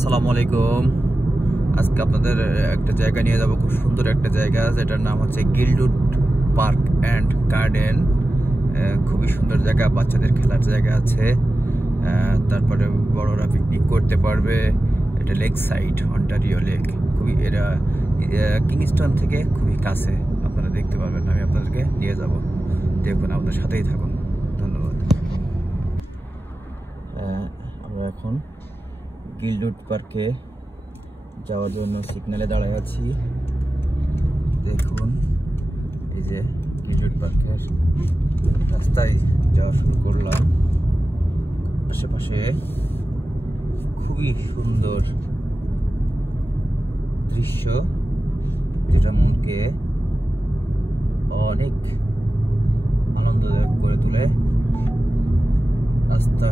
আসসালামু আলাইকুম। আজকে আপনাদের একটা জায়গা নিয়ে যাব, খুব সুন্দর একটা জায়গা যেটার নাম হচ্ছে গিল্ডউড পার্ক অ্যান্ড গার্ডেন। খুবই সুন্দর জায়গা, বাচ্চাদের খেলার জায়গা আছে, তারপরে বড়রা পিকনিক করতে পারবে। এটা লেক সাইড, অন্টারিও লেক। খুবই এরা কিংস্টন থেকে খুবই কাছে, আপনারা দেখতে পারবেন। আমি আপনাদেরকে নিয়ে যাব, দেখুন, আমাদের সাথেই থাকুন। ধন্যবাদ। আমরা এখন গিল্ডউড পার্কে যাওয়ার জন্য সিগন্যালে দাঁড়ায় আছি। দেখুন, এই যে গিল্ডউড পার্কের রাস্তায় যাওয়া শুরু করলাম। আশেপাশে খুবই সুন্দর দৃশ্য, যেটা মনকে অনেক আনন্দদায়ক করে তোলে। রাস্তা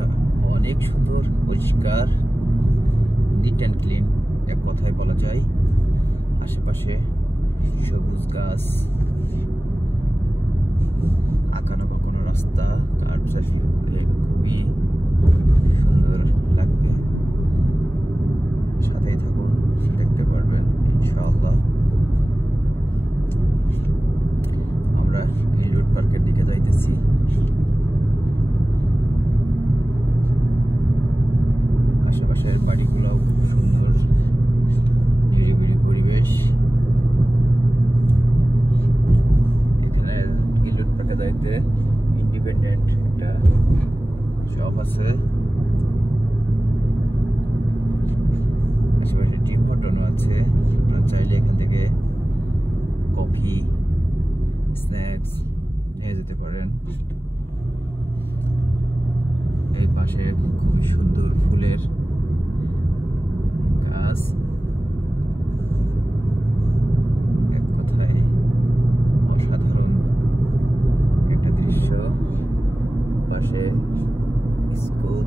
অনেক সুন্দর, পরিষ্কার, নিট অ্যান্ড ক্লিন, এক কথায় বলা যায়। আশেপাশে সবুজ গাছ, আঁকানো বাঁকানো রাস্তা, খুবই সুন্দর লাগবে। সাথেই থাকুন, দেখতে পারবেন ইনশাআল্লাহ। আমরা গিল্ডউড পার্কের দিকে যাইতেছি। আশেপাশের বাড়িগুলোও খুব সুন্দর, নিরিবিলি পরিবেশ। এখানে গিল্ডউড পার্কে যাইতে ইন্ডিপেন্ডেন্ট একটা শপ আছে। আশেপাশে টিম হটনও আছে, আপনারা চাইলে এখান থেকে কফি, স্ন্যাক্স নিয়ে যেতে পারেন। এই পাশে খুবই সুন্দর ফুলের গাছ, এক কথায় অসাধারণ একটা দৃশ্য। পাশে স্কুল,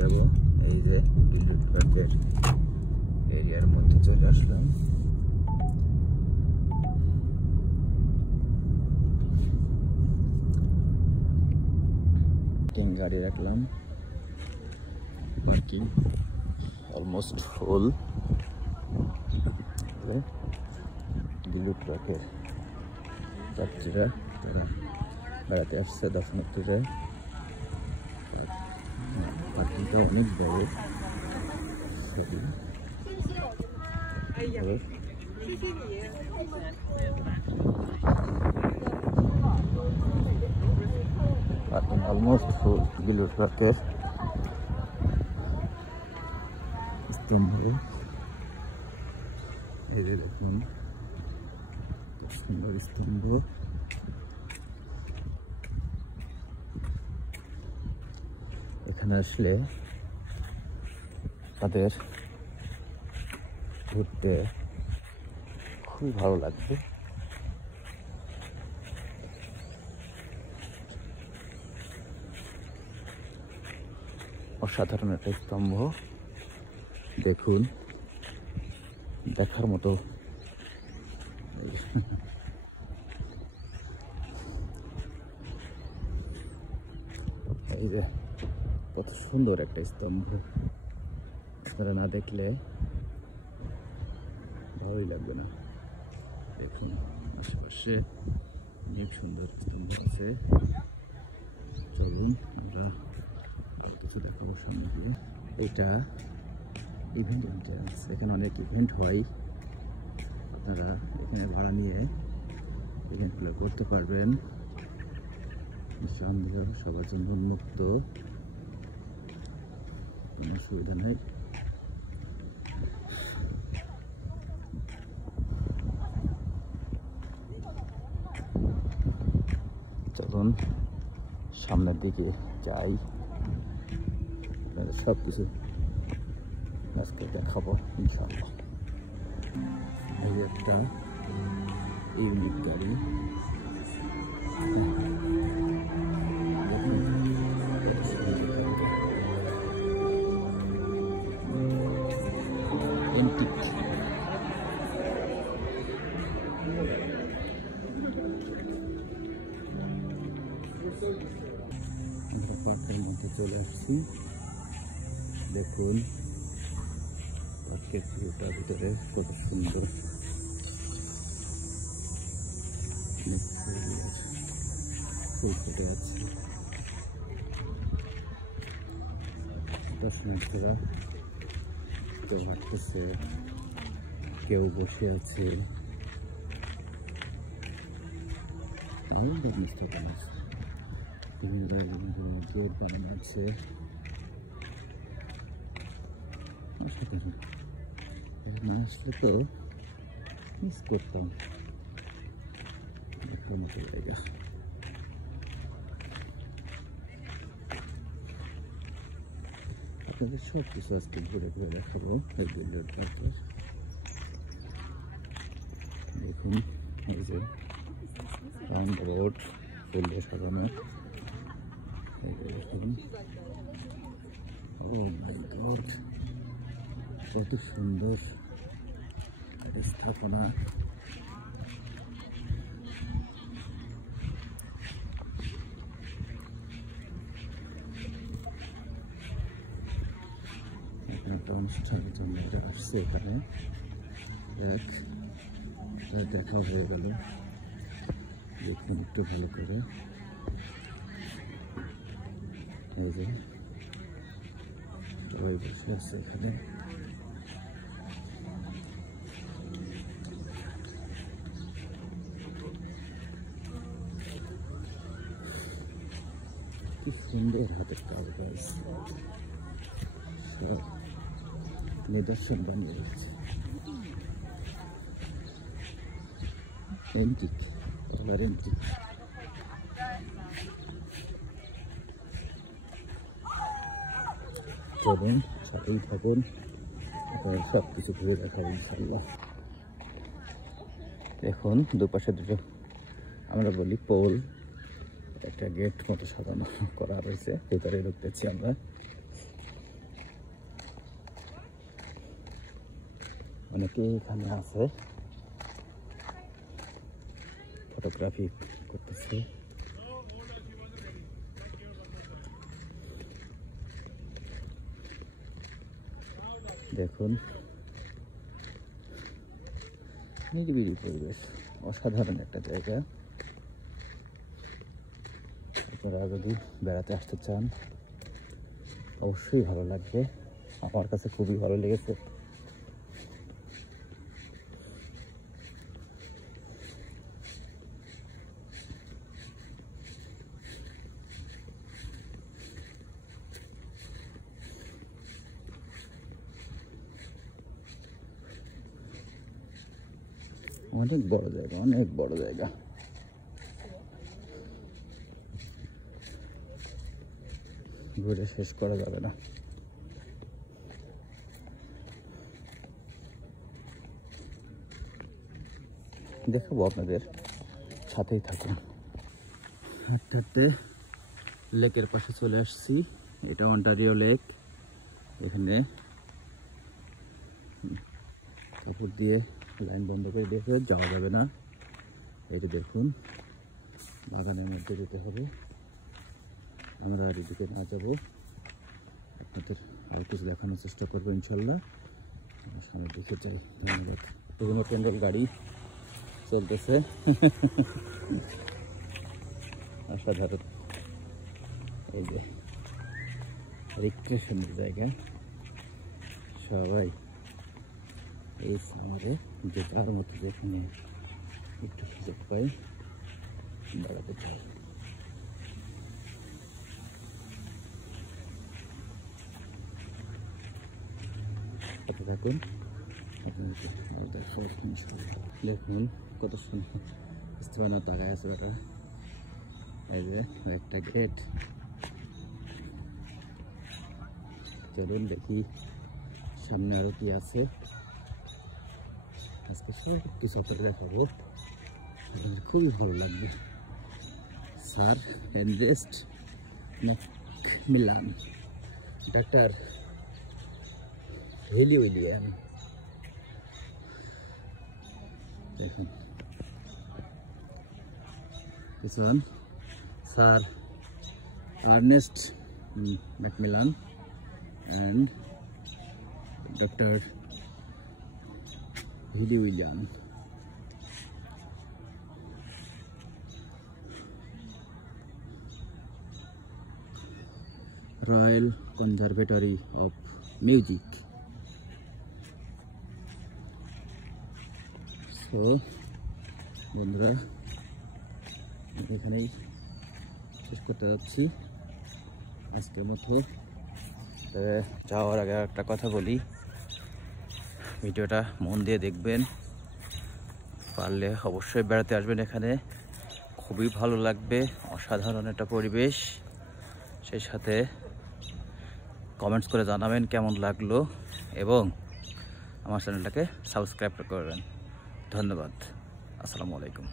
যাবো। এই যে গিল্ডউড পার্কের এরিয়ার মধ্যে চলে আসলাম। গাড়ি রাখলাম, পার্কিং অলমোস্ট ফুল। গিল্ডউড পার্কের যাত্রীরা তারা বেড়াতে আসছে, দর্শনার্থীরা। পার্কিংটা অনেক বড়। পার্কিং অলমোস্ট ফুল গিল্ডউড পার্কের। স্তম্ভে এই যে দেখুন, সুন্দর স্তম্ভ। এখানে আসলে তাদের ঘুরতে খুবই ভালো লাগবে। অসাধারণ একটা স্তম্ভ, দেখুন, দেখার মতো। এই যে কত সুন্দর একটা স্তম্ভ, আপনারা না দেখলে ভালোই লাগবে না। দেখুন, আশেপাশে অনেক সুন্দর স্তম্ভ আছে। চলুন আমরা আরো কিছু দেখার সামনে গিয়ে। এটা ইভেন্ট এন্ট্রান্স, এখানে অনেক ইভেন্ট হয়। আপনারা এখানে ভাড়া নিয়ে ইভেন্টগুলো করতে পারবেন। নিঃসন্দেহ সবার জন্য উন্মুক্ত, কোনো অসুবিধা নেই। চলুন সামনের দিকে যাই, আপনাদের সব কিছু আজকে দেখাবো ইনশাআল্লাহ। এই একটা ইউনিক গাড়ি, আমরা পার্কের মধ্যে চলে আসছি। দেখুন পার্কের ভিউটা ভিতরে কত সুন্দর। ফুল ফুটে আছে। দর্শনার্থীরা কেউ হাঁটতেছে, কেউ বসে আছে। বিভিন্ন ধরনের গেট বানানো আছে। আসলে তো মিস করতাম জায়গা। আপনাদের সব কিছু আজকে ঘুরে ঘুরে দেখাবো এই গিল্ডুড পার্কের। দেখুন এই যে রাউন্ড রোড ফুল দিয়ে সাজানো। কত সুন্দর স্থাপনা। একটা অনুষ্ঠানের জন্য এটা আসছে এখানে। দেখা হয়ে গেল। দেখুন একটু ভালো করে। এই যে সবাই বসে আছে এখানে। কি সুন্দর হাতের কাজ গাছ, সব নিদর্শন বানিয়ে রেখেছে। Antique, colour antique. চলুন সাথেই থাকুন, সব কিছু ঘুরে দেখাবো ইনশাল্লাহ। দেখুন দুপাশে দুটো আমরা বলি পোল, একটা গেট মতো সাজানো করা রয়েছে। ভেতরে ঢুকতেছি আমরা। অনেকে এখানে আছে, ফটোগ্রাফি করতেছে। দেখুন নিরিবিলি পরিবেশ, অসাধারণ একটা জায়গা। আপনারা যদি বেড়াতে আসতে চান অবশ্যই ভালো লাগবে। আমার কাছে খুবই ভালো লেগেছে। অনেক বড় জায়গা, অনেক বড় জায়গা। ঘুরে শেষ করা যাবে না। দেখাবো আপনাদের, সাথেই থাকুন। হাঁটতে হাঁটতে লেকের পাশে চলে আসছি। এটা অন্টারিও লেক। এখানে কাপড় দিয়ে লাইন বন্ধ করে দিয়েছে, যাওয়া যাবে না। এটা দেখুন বাগানের মধ্যে যেতে হবে। আমরা আর এদিকে না যাবো, আপনাদের আরো কিছু দেখানোর চেষ্টা করবো ইনশাল্লাহ। সামনে দেখে যাই। ধন্যবাদ। বিভিন্ন প্যান্ডেল গাড়ি চলতেছে, অসাধারণ। এই যে রিক্রিয়েশনের জায়গা, সবাই এই সামারে যে যার মতো যেখানে একটু সুযোগ পাই বেড়াতে চাই। থাকুন, দেখুন কত সুন্দর স্থাপনা তাকায় আছে তারা। এই যে একটা গেট। চলুন দেখি সামনে আরো কি আছে। আজকে সব কিছু আপনাদের দেখাবো, খুবই ভালো লাগবে। Sir Ernest Macmillan, doctor Haley William. দেখুন পিছন sir Ernest Macmillan and Dr. Hilly William. Royal Conservatory of Music. So বন্ধুরা এখানেই শেষ করতে যাচ্ছি আজকের মতো। যাওয়ার আগে একটা কথা বলি, ভিডিওটা মন দিয়ে দেখবেন, পারলে অবশ্যই বেড়াতে আসবেন। এখানে খুবই ভালো লাগবে, অসাধারণ একটা পরিবেশ। সেই সাথে কমেন্টস করে জানাবেন কেমন লাগলো এবং আমার চ্যানেলটাকে সাবস্ক্রাইব করবেন। ধন্যবাদ। আসসালামু আলাইকুম।